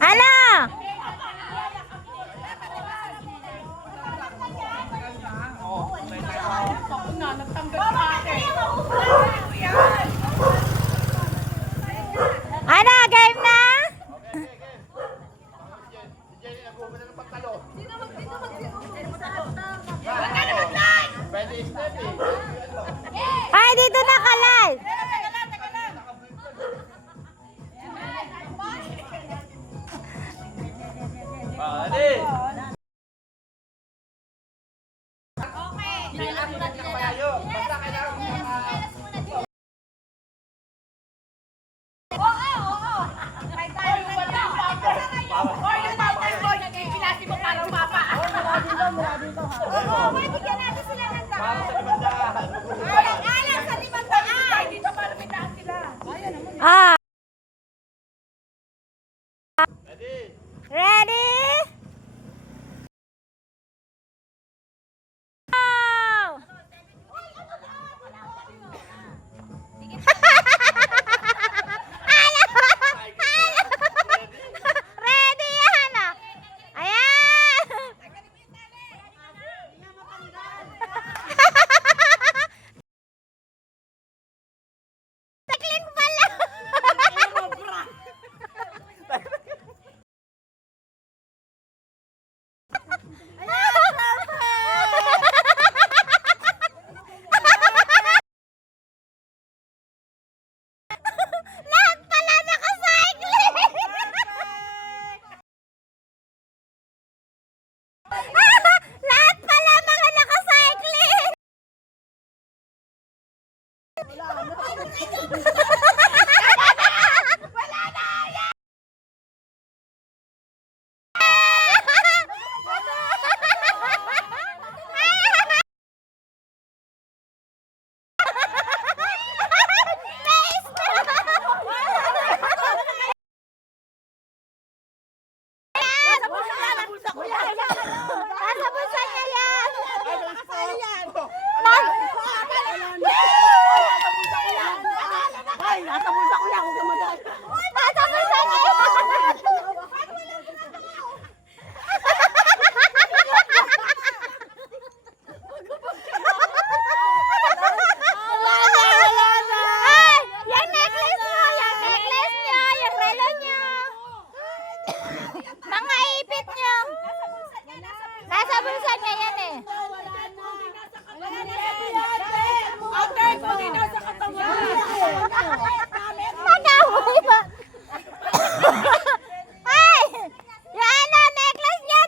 Ano? Ano? Game na? Ay, dito na kalay. Ah. Ready? Go! Ready yan ah. Ayan. Takling pala. Lahat pala nakacycling. Lahat pala mga nakacycling. Nasa bulsa niya yan. Nasa bulsa ko yan, huwag ka mag-aal. Nasa bulsa niya yan. Ay, yung necklace nyo, yung relo nyo. Mga ipit nyo. Nasa bulsa niya yan eh. Manahoy ba? Ay! Yung ano, necklace niya.